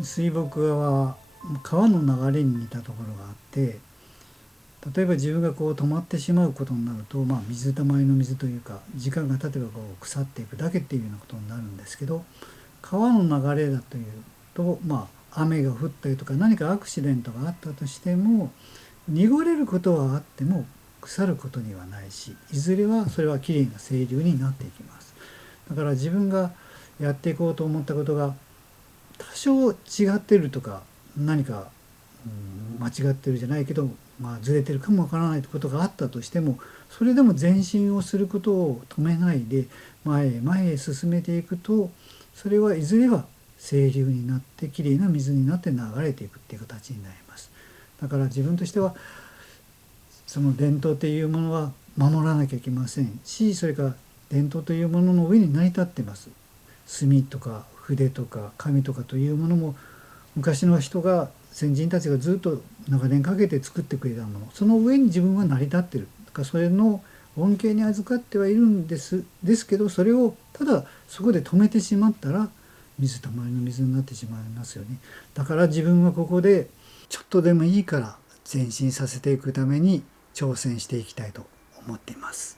水墨画は川の流れに似たところがあって、例えば自分が止まってしまうことになると、水たまりの水というか時間が経てば腐っていくだけっていうようなことになるんですけど、川の流れだというと、雨が降ったりとか何かアクシデントがあったとしても、濁れることはあっても腐ることにはないし、いずれはそれはきれいな清流になっていきます。だから自分がやっていこうと思ったことが多少違ってるとか、何か間違ってるじゃないけど、ずれてるかもわからないことがあったとしても、それでも前進をすることを止めないで前へ前へ進めていくと、それはいずれは清流になってきれいな水になって流れていくっていう形になります。だから自分としてはその伝統というものは守らなきゃいけませんし、それから伝統というものの上に成り立ってます。墨とか筆とか紙とかというものも、昔の人が先人たちがずっと長年かけて作ってくれたもの、その上に自分は成り立ってる。だからそれの恩恵に預かってはいるんですけど、それをただそこで止めてしまったら水たまりの水になってしまいますよね。だから自分はここでちょっとでもいいから前進させていくために挑戦していきたいと思っています。